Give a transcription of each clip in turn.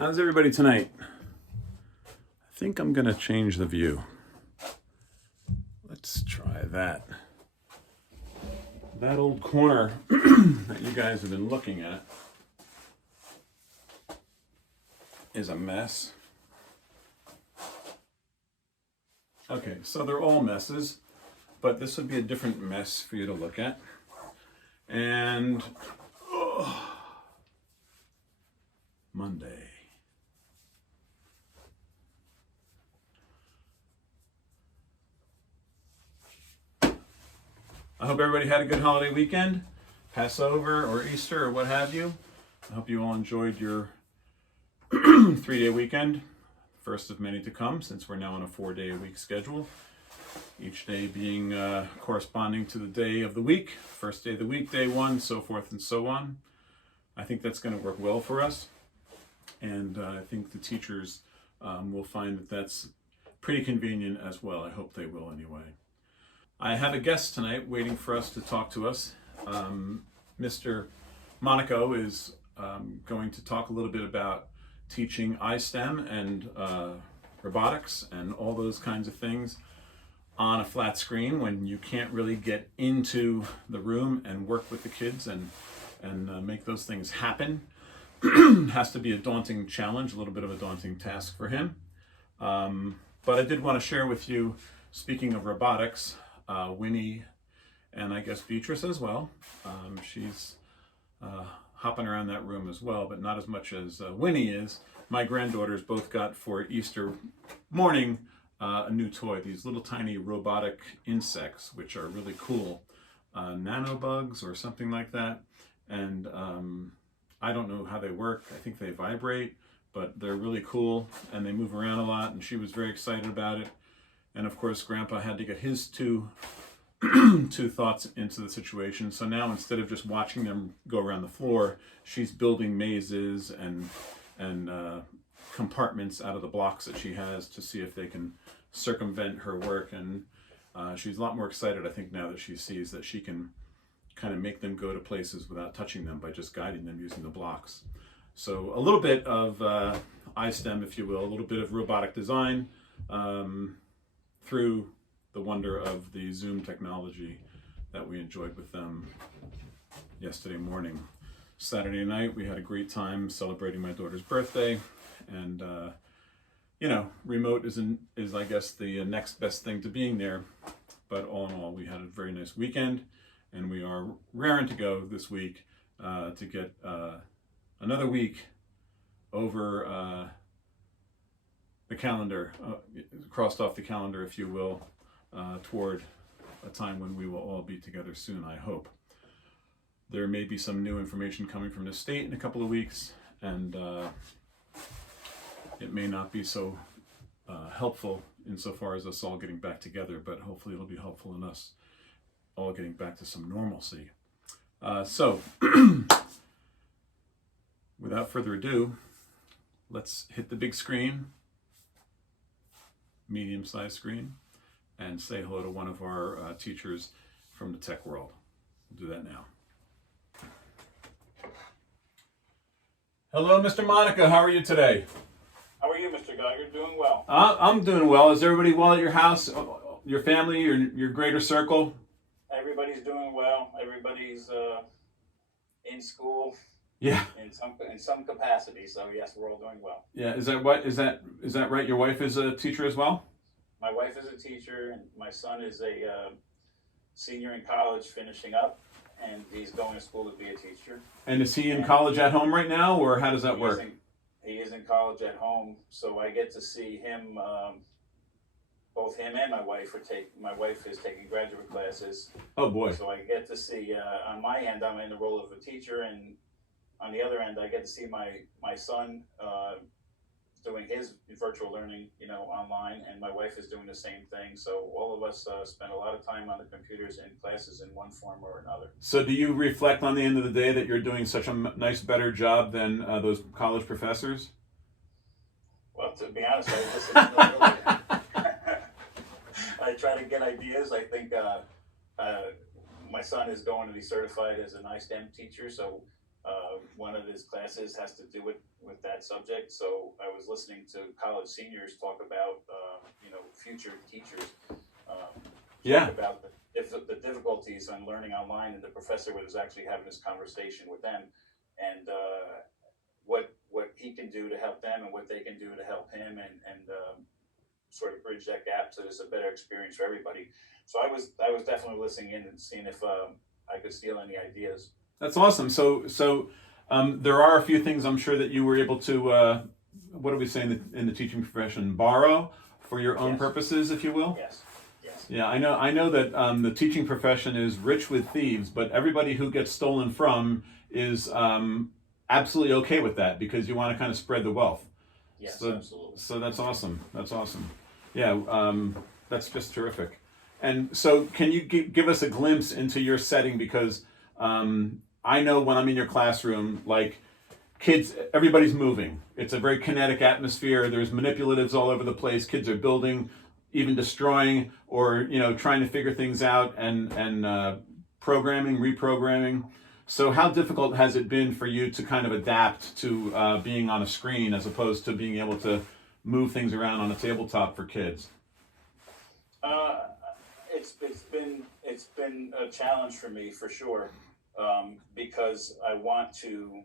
How's everybody tonight? I think I'm gonna change the view. Let's try that. That old corner that you guys have been looking at is a mess. Okay, so they're all messes, but this would be a different mess for you to look at. And Monday. I hope everybody had a good holiday weekend, Passover or Easter or what have you. I hope you all enjoyed your 3-day weekend, first of many to come since we're now on a 4-day-a-week schedule. Each day being corresponding to the day of the week, first day of the week, day one, so forth and so on. I think that's going to work well for us. And I think the teachers will find that that's pretty convenient as well. I hope they will anyway. I have a guest tonight waiting for us to talk to us. Mr. Monaco is going to talk a little bit about teaching iSTEM and robotics and all those kinds of things on a flat screen when you can't really get into the room and work with the kids and make those things happen. Has to be a daunting challenge, a little bit of a daunting task for him. But I did want to share with you, speaking of robotics, Winnie and I guess Beatrice as well. She's hopping around that room as well, but not as much as Winnie is. My granddaughters both got for Easter morning a new toy, these little tiny robotic insects, which are really cool. Nanobugs or something like that. And I don't know how they work. I think they vibrate, but they're really cool and they move around a lot, and she was very excited about it. And of course, Grandpa had to get his two thoughts into the situation. So now instead of just watching them go around the floor, she's building mazes and compartments out of the blocks that she has to see if they can circumvent her work. And she's a lot more excited, I think, now that she sees that she can kind of make them go to places without touching them by just guiding them using the blocks. So a little bit of iSTEM, if you will, a little bit of robotic design, through the wonder of the Zoom technology that we enjoyed with them yesterday morning. Saturday night, we had a great time celebrating my daughter's birthday, and remote is I guess the next best thing to being there. But all in all, we had a very nice weekend, and we are raring to go this week to get another week over the calendar, crossed off the calendar, if you will, toward a time when we will all be together soon, I hope. There may be some new information coming from the state in a couple of weeks, and it may not be so helpful insofar as us all getting back together, but hopefully it'll be helpful in us all getting back to some normalcy. So, without further ado, let's hit the big screen, medium-sized screen, and say hello to one of our teachers from the tech world. We'll do that now. Hello, Mr. Monaco. How are you today? How are you, Mr. Geiger? Doing well. I'm doing well. Is everybody well at your house, your family, your greater circle? Everybody's doing well. Everybody's in school. Yeah. In some capacity. So yes, we're all doing well. Yeah. Is that right? Your wife is a teacher as well? My wife is a teacher, and my son is a senior in college, finishing up, and he's going to school to be a teacher. And is he in college at home right now, or how does that work? He is in college at home, so I get to see him. Both him and my wife my wife is taking graduate classes. Oh boy! So I get to see. On my end, I'm in the role of a teacher, and on the other end, I get to see my son doing his virtual learning, online, and my wife is doing the same thing. So all of us spend a lot of time on the computers in classes in one form or another. So do you reflect on the end of the day that you're doing such a nice, better job than those college professors? Well, to be honest, I listen to I try to get ideas. I think my son is going to be certified as an iSTEM teacher, so One of his classes has to do with that subject. So I was listening to college seniors talk about, future teachers, Yeah. talk about the difficulties on learning online, and the professor was actually having this conversation with them, and what he can do to help them and what they can do to help him, and sort of bridge that gap so there's a better experience for everybody. So I was definitely listening in and seeing if I could steal any ideas. That's awesome. So there are a few things I'm sure that you were able to, what do we say in the teaching profession, borrow for your own Yes. purposes, if you will? Yes. Yes. Yeah, I know that the teaching profession is rich with thieves, but everybody who gets stolen from is absolutely okay with that because you want to kind of spread the wealth. Yes, So, absolutely. so that's awesome. That's awesome. Yeah, that's just terrific. And so, can you give us a glimpse into your setting? Because I know when I'm in your classroom, like kids, everybody's moving. It's a very kinetic atmosphere. There's manipulatives all over the place. Kids are building, even destroying, or trying to figure things out and programming, reprogramming. So how difficult has it been for you to kind of adapt to being on a screen as opposed to being able to move things around on a tabletop for kids? Uh, it's been a challenge for me for sure, because I want to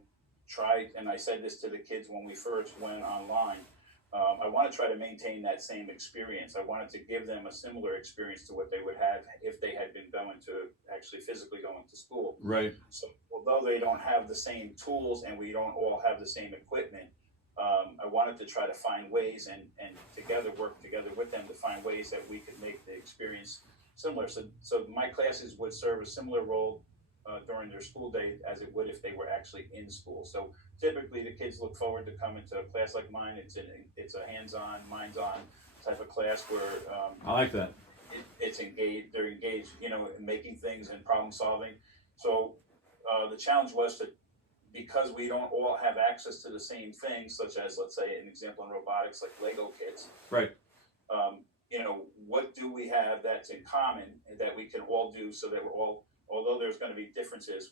try, and I said this to the kids when we first went online. I want to try to maintain that same experience. I wanted to give them a similar experience to what they would have if they had been going to actually physically going to school. Right. So although they don't have the same tools and we don't all have the same equipment, I wanted to try to find ways and work together with them to find ways that we could make the experience similar. So my classes would serve a similar role during their school day as it would if they were actually in school. So typically the kids look forward to coming to a class like mine. It's a hands-on, minds-on type of class where I like that. it's engaged. They're engaged, in making things and problem solving. So the challenge was because we don't all have access to the same things, such as, let's say, an example in robotics, like Lego kits. Right. What do we have that's in common and that we can all do so that we're all, although there's going to be differences,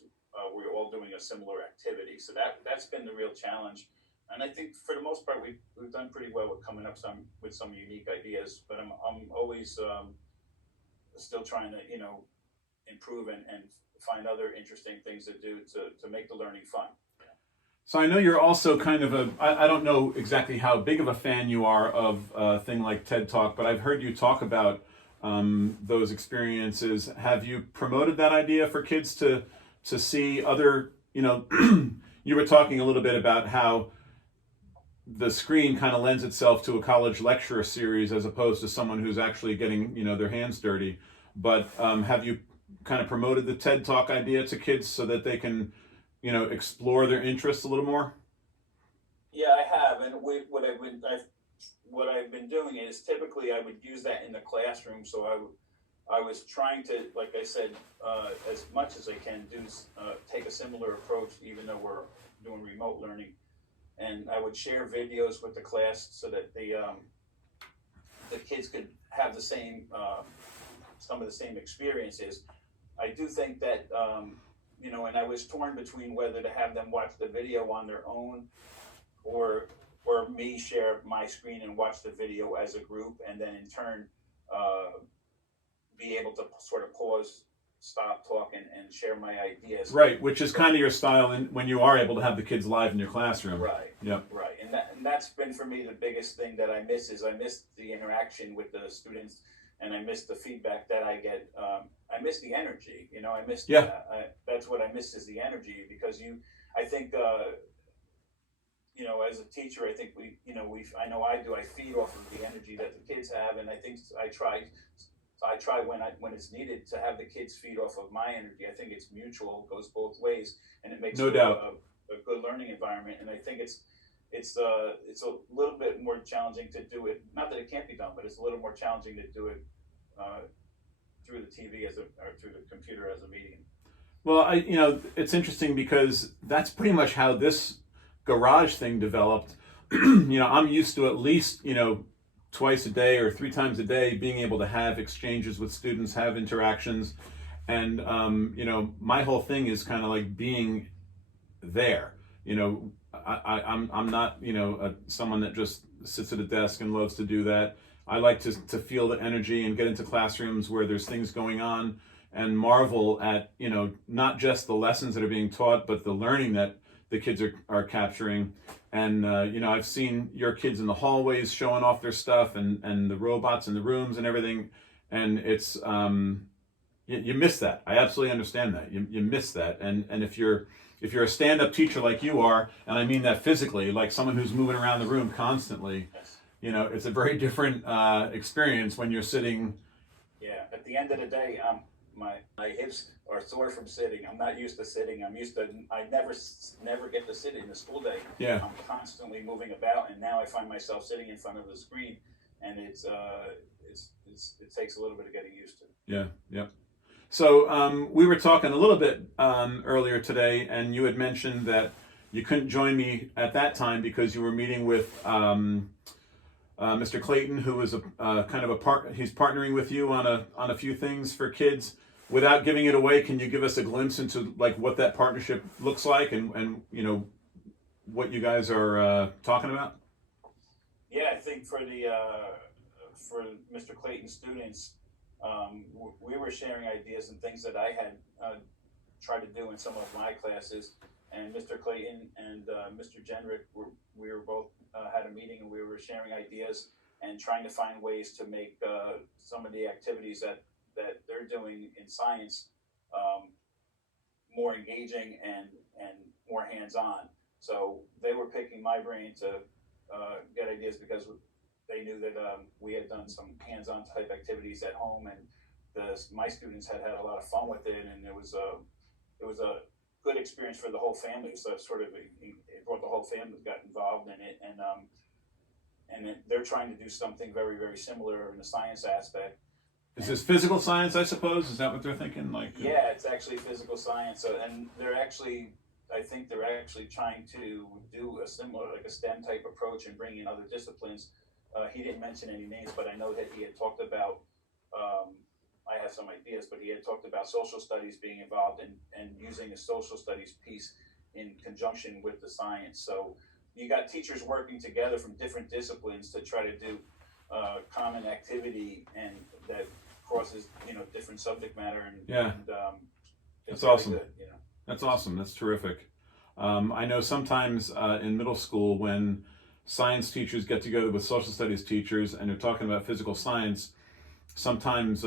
we're all doing a similar activity. So that's been the real challenge. And I think for the most part, we've done pretty well with coming up with some unique ideas, but I'm always still trying to, improve and find other interesting things to do to make the learning fun. So I know you're also kind of I don't know exactly how big of a fan you are of a thing like TED Talk, but I've heard you talk about those experiences. Have you promoted that idea for kids to see other, you were talking a little bit about how the screen kind of lends itself to a college lecture series as opposed to someone who's actually getting, their hands dirty. But have you kind of promoted the TED Talk idea to kids so that they can, explore their interests a little more? Yeah, I have, and what I've been doing is typically I would use that in the classroom. So I was trying to, like I said, as much as I can take a similar approach, even though we're doing remote learning, and I would share videos with the class so that the kids could have the same some of the same experiences. I do think that and I was torn between whether to have them watch the video on their own or me share my screen and watch the video as a group, and then in turn be able to sort of pause, stop, talk, and share my ideas. Right, which is kind of your style when you are able to have the kids live in your classroom. Right. Yep. Right, and that's been for me the biggest thing that I miss the interaction with the students, and I miss the feedback that I get. I miss the energy. I miss. Yeah. That's what I miss is the energy, because I think. As a teacher, I think I know I do. I feed off of the energy that the kids have, and I think I try when it's needed to have the kids feed off of my energy. I think it's mutual, goes both ways, and it makes No doubt a good learning environment. And I think it's a little bit more challenging to do it. Not that it can't be done, but it's a little more challenging to do it through the TV or through the computer as a medium. Well, it's interesting because that's pretty much how this garage thing developed. I'm used to at least, twice a day or 3 times a day being able to have exchanges with students, have interactions. And, my whole thing is kind of like being there. You know, I'm not, you know, someone that just sits at a desk and loves to do that. I like to feel the energy and get into classrooms where there's things going on and marvel at, you know, not just the lessons that are being taught, but the learning that the kids are capturing. And, you know, I've seen your kids in the hallways showing off their stuff and the robots in the rooms and everything. And it's, you miss that. I absolutely understand that. You miss that. And if you're a stand-up teacher like you are, and I mean that physically, like someone who's moving around the room constantly, you know, it's a very different experience when you're sitting. Yeah, at the end of the day, my hips are sore from sitting. I'm not used to sitting. I never get to sit in the school day. Yeah. I'm constantly moving about, and now I find myself sitting in front of the screen, and it takes a little bit of getting used to. Yeah, yeah. So we were talking a little bit earlier today, and you had mentioned that you couldn't join me at that time because you were meeting with Mr. Clayton, who is he's partnering with you on a few things for kids. Without giving it away, can you give us a glimpse into like what that partnership looks like and you know what you guys are talking about? Yeah, I think for Mr. Clayton students, we were sharing ideas and things that I had tried to do in some of my classes, and Mr. Clayton and Mr. Jenrick we were both had a meeting, and we were sharing ideas and trying to find ways to make some of the activities that they're doing in science more engaging and more hands-on. So they were picking my brain to get ideas because they knew that we had done some hands-on type activities at home, and my students had a lot of fun with it, and it was a good experience for the whole family. So it brought the whole family, got involved in it, and they're trying to do something very, very similar in the science aspect. Is this physical science, I suppose? Is that what they're thinking? Yeah, it's actually physical science, and I think they're actually trying to do a similar, like a STEM type approach and bring in other disciplines. He didn't mention any names, but I know that he had talked about, I have some ideas, but he had talked about social studies being involved and using a social studies piece in conjunction with the science. So you got teachers working together from different disciplines to try to do common activity and that crosses, you know, different subject matter. That's awesome. Good, you know? That's awesome. That's terrific. I know sometimes in middle school when science teachers get together with social studies teachers and they're talking about physical science, sometimes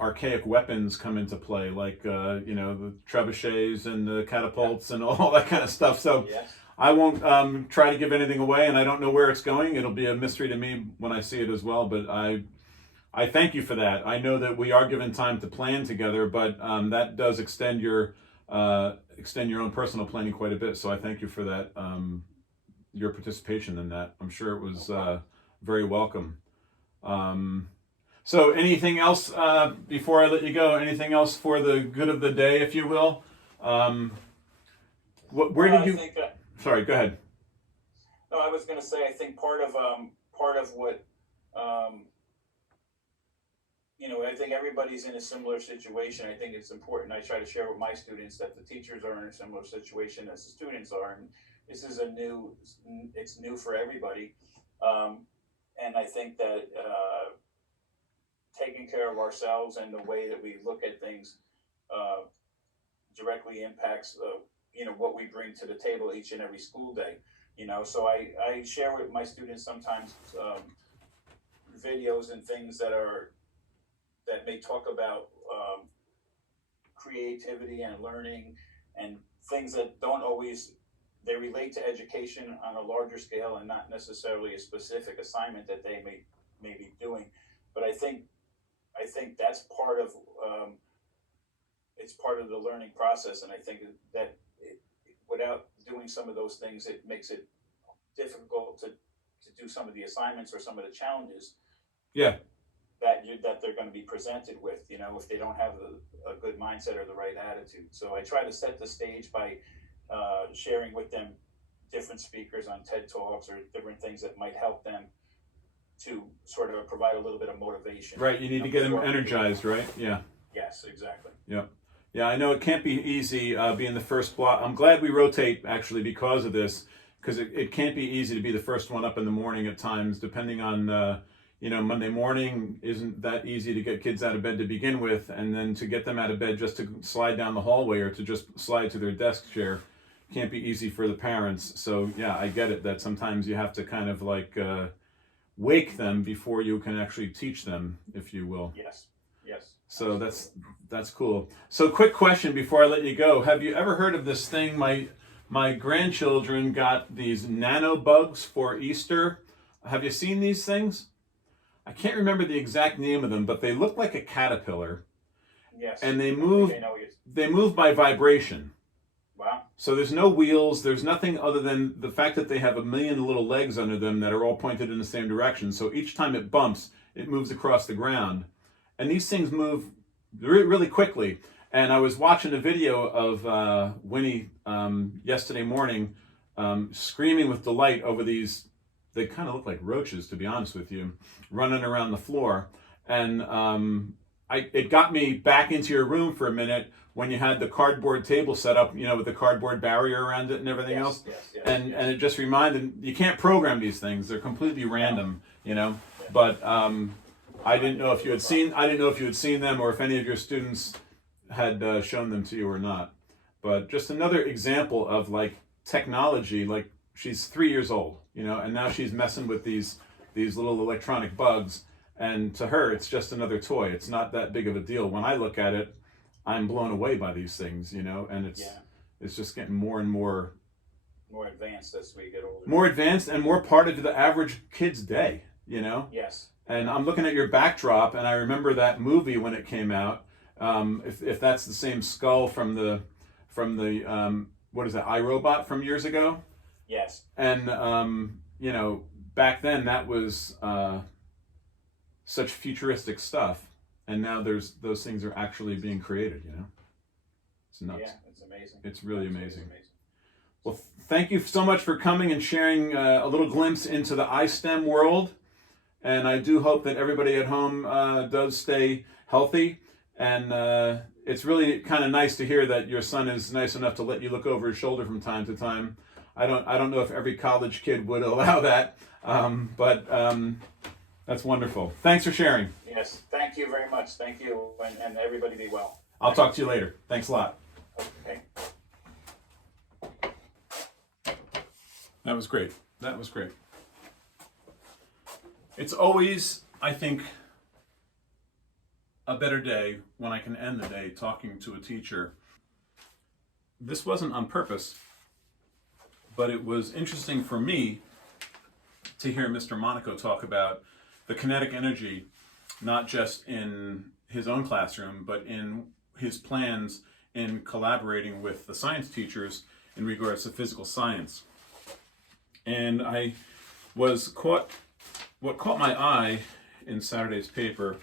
archaic weapons come into play, like you know, the trebuchets and the catapults and all that kind of stuff. So yes. I won't try to give anything away, and I don't know where it's going. It'll be a mystery to me when I see it as well, but I thank you for that. I know that we are given time to plan together, but that does extend your own personal planning quite a bit. So I thank you for that, your participation in that. I'm sure it was very welcome. So anything else before I let you go? Anything else for the good of the day, if you will? Where did you? Sorry, go ahead. No, I was going to say I think part of what you know, I think everybody's in a similar situation. I think it's important. I try to share with my students that the teachers are in a similar situation as the students are, and this is it's new for everybody. And I think that taking care of ourselves and the way that we look at things directly impacts, you know, what we bring to the table each and every school day. You know, so I share with my students sometimes videos and things that may talk about creativity and learning and things that don't always, they relate to education on a larger scale and not necessarily a specific assignment that they may be doing. But I think that's part of it's part of the learning process, and I think that without doing some of those things, it makes it difficult to do some of the assignments or some of the challenges. Yeah. That they're going to be presented with, you know, if they don't have a good mindset or the right attitude. So I try to set the stage by sharing with them different speakers on TED Talks or different things that might help them to sort of provide a little bit of motivation. Right, you need to get them energized, right? Yeah. Yes, exactly. Yeah. Yeah, I know it can't be easy being the first block. I'm glad we rotate actually because of this, because it can't be easy to be the first one up in the morning at times, depending on, Monday morning isn't that easy to get kids out of bed to begin with, and then to get them out of bed just to slide down the hallway or to just slide to their desk chair can't be easy for the parents. So yeah, I get it that sometimes you have to kind of like wake them before you can actually teach them, if you will. Yes. Yes. So that's cool. So quick question before I let you go. Have you ever heard of this thing? My grandchildren got these nano bugs for Easter. Have you seen these things? I can't remember the exact name of them, but they look like a caterpillar. Yes. And they I move think I know what you're- they move by vibration. Wow. So there's no wheels, there's nothing other than the fact that they have a million little legs under them that are all pointed in the same direction. So each time it bumps, it moves across the ground. And these things move really quickly. And I was watching a video of Winnie yesterday morning screaming with delight over these, they kind of look like roaches, to be honest with you, running around the floor. And it got me back into your room for a minute when you had the cardboard table set up, with the cardboard barrier around it and everything else. Yes. And it just reminded, you can't program these things. They're completely random, But I didn't know if you had seen them or if any of your students had shown them to you or not. But just another example of like technology, like she's 3 years old, and now she's messing with these little electronic bugs. And to her, it's just another toy. It's not that big of a deal. When I look at it, I'm blown away by these things, and it's just getting more and more advanced as we get older. More advanced and more part of the average kid's day, Yes. And I'm looking at your backdrop, and I remember that movie when it came out. If that's the same skull from the what is that, iRobot from years ago? Yes. And back then that was such futuristic stuff, and now those things are actually being created. It's nuts. Yeah, it's amazing. It's really amazing. It's amazing. Well, thank you so much for coming and sharing a little glimpse into the iSTEM world. And I do hope that everybody at home does stay healthy. And it's really kind of nice to hear that your son is nice enough to let you look over his shoulder from time to time. I don't know if every college kid would allow that, but that's wonderful. Thanks for sharing. Yes, thank you very much. Thank you, and everybody be well. I'll talk to you later. Thanks a lot. Okay. That was great. It's always, I think, a better day when I can end the day talking to a teacher. This wasn't on purpose, but it was interesting for me to hear Mr. Monaco talk about the kinetic energy, not just in his own classroom, but in his plans in collaborating with the science teachers in regards to physical science. And what caught my eye in Saturday's paper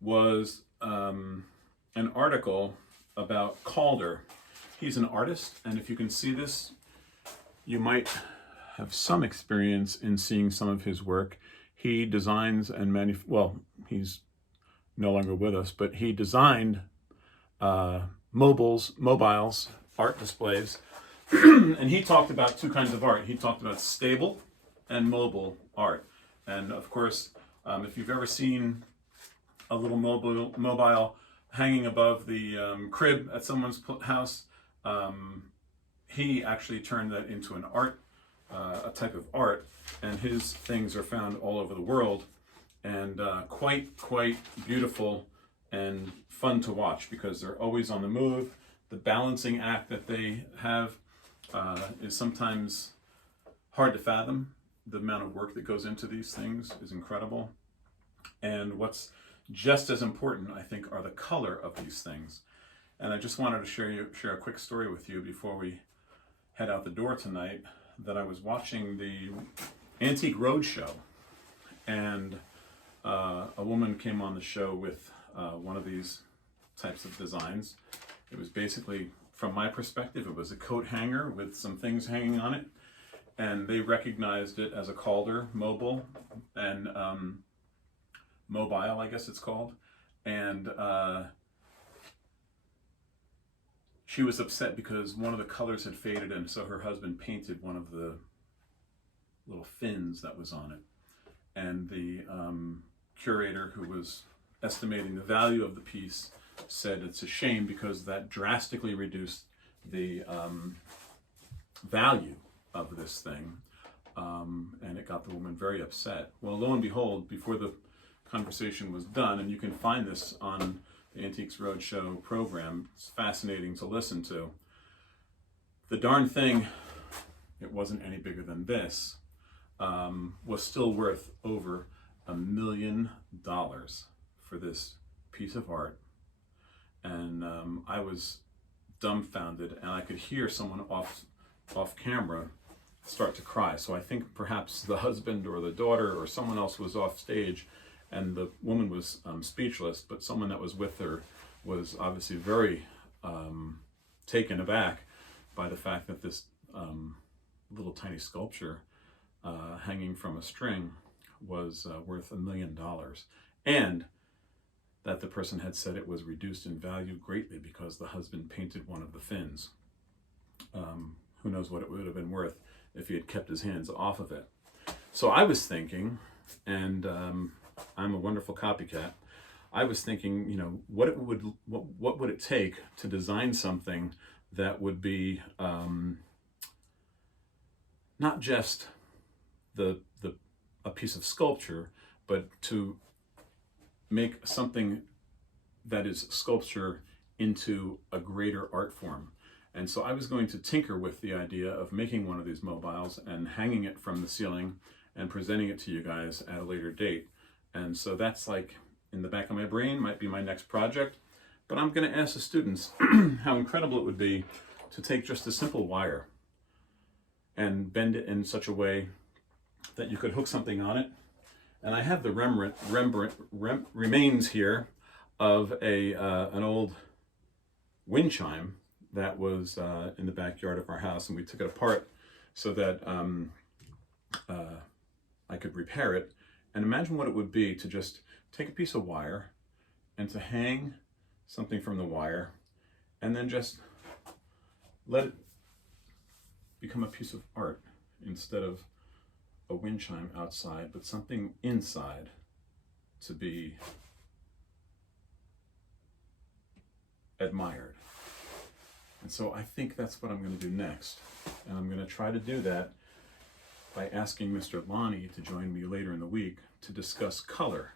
was an article about Calder. He's an artist, and if you can see this, you might have some experience in seeing some of his work. He designs and he's no longer with us, but he designed mobiles, art displays. And he talked about two kinds of art. He talked about stable and mobile art. And of course, if you've ever seen a little mobile hanging above the crib at someone's house, he actually turned that into an art, a type of art. And his things are found all over the world, and quite beautiful and fun to watch because they're always on the move. The balancing act that they have is sometimes hard to fathom. The amount of work that goes into these things is incredible. And what's just as important, I think, are the color of these things. And I just wanted to share a quick story with you before we head out the door tonight, that I was watching the Antique Roadshow, and a woman came on the show with one of these types of designs. It was basically, from my perspective, it was a coat hanger with some things hanging on it, and they recognized it as a Calder mobile, and mobile, I guess it's called. And she was upset because one of the colors had faded, and so her husband painted one of the little fins that was on it. And the curator who was estimating the value of the piece said it's a shame because that drastically reduced the value of this thing, and it got the woman very upset. Well, lo and behold, before the conversation was done, and you can find this on the Antiques Roadshow program, it's fascinating to listen to, the darn thing, it wasn't any bigger than this, was still worth over $1 million for this piece of art. And I was dumbfounded, and I could hear someone off camera start to cry. So I think perhaps the husband or the daughter or someone else was off stage, and the woman was speechless, but someone that was with her was obviously very taken aback by the fact that this little tiny sculpture hanging from a string was worth $1 million, and that the person had said it was reduced in value greatly because the husband painted one of the fins. Who knows what it would have been worth if he had kept his hands off of it. So I was thinking, and I'm a wonderful copycat, I was thinking, you know, what would it take to design something that would be not just a piece of sculpture, but to make something that is sculpture into a greater art form. And so I was going to tinker with the idea of making one of these mobiles and hanging it from the ceiling and presenting it to you guys at a later date. And so that's like in the back of my brain, might be my next project. But I'm going to ask the students how incredible it would be to take just a simple wire and bend it in such a way that you could hook something on it. And I have the remains here of an old wind chime that was in the backyard of our house, and we took it apart so that I could repair it. And imagine what it would be to just take a piece of wire and to hang something from the wire and then just let it become a piece of art instead of a wind chime outside, but something inside to be admired. And so I think that's what I'm going to do next. And I'm going to try to do that by asking Mr. Lonnie to join me later in the week to discuss color.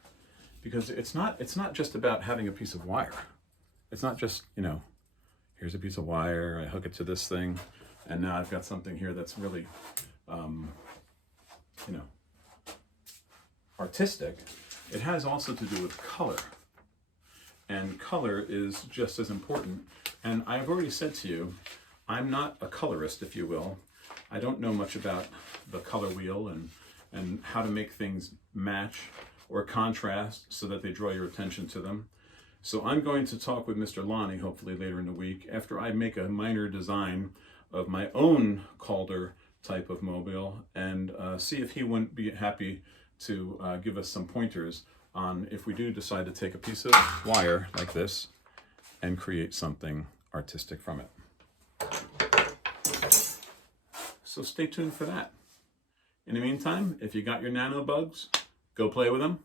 Because it's not just about having a piece of wire. It's not just, you know, here's a piece of wire, I hook it to this thing, and now I've got something here that's really, you know, artistic. It has also to do with color. And color is just as important. And I've already said to you, I'm not a colorist, if you will. I don't know much about the color wheel and how to make things match or contrast so that they draw your attention to them. So I'm going to talk with Mr. Lonnie, hopefully later in the week, after I make a minor design of my own Calder type of mobile, and see if he wouldn't be happy to give us some pointers on if we do decide to take a piece of wire like this and create something artistic from it. So stay tuned for that. In the meantime, if you got your nano bugs, go play with them.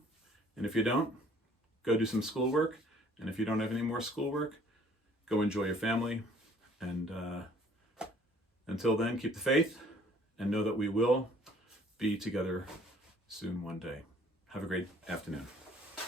And if you don't, go do some schoolwork. And if you don't have any more schoolwork, go enjoy your family. And until then, keep the faith and know that we will be together soon one day. Have a great afternoon.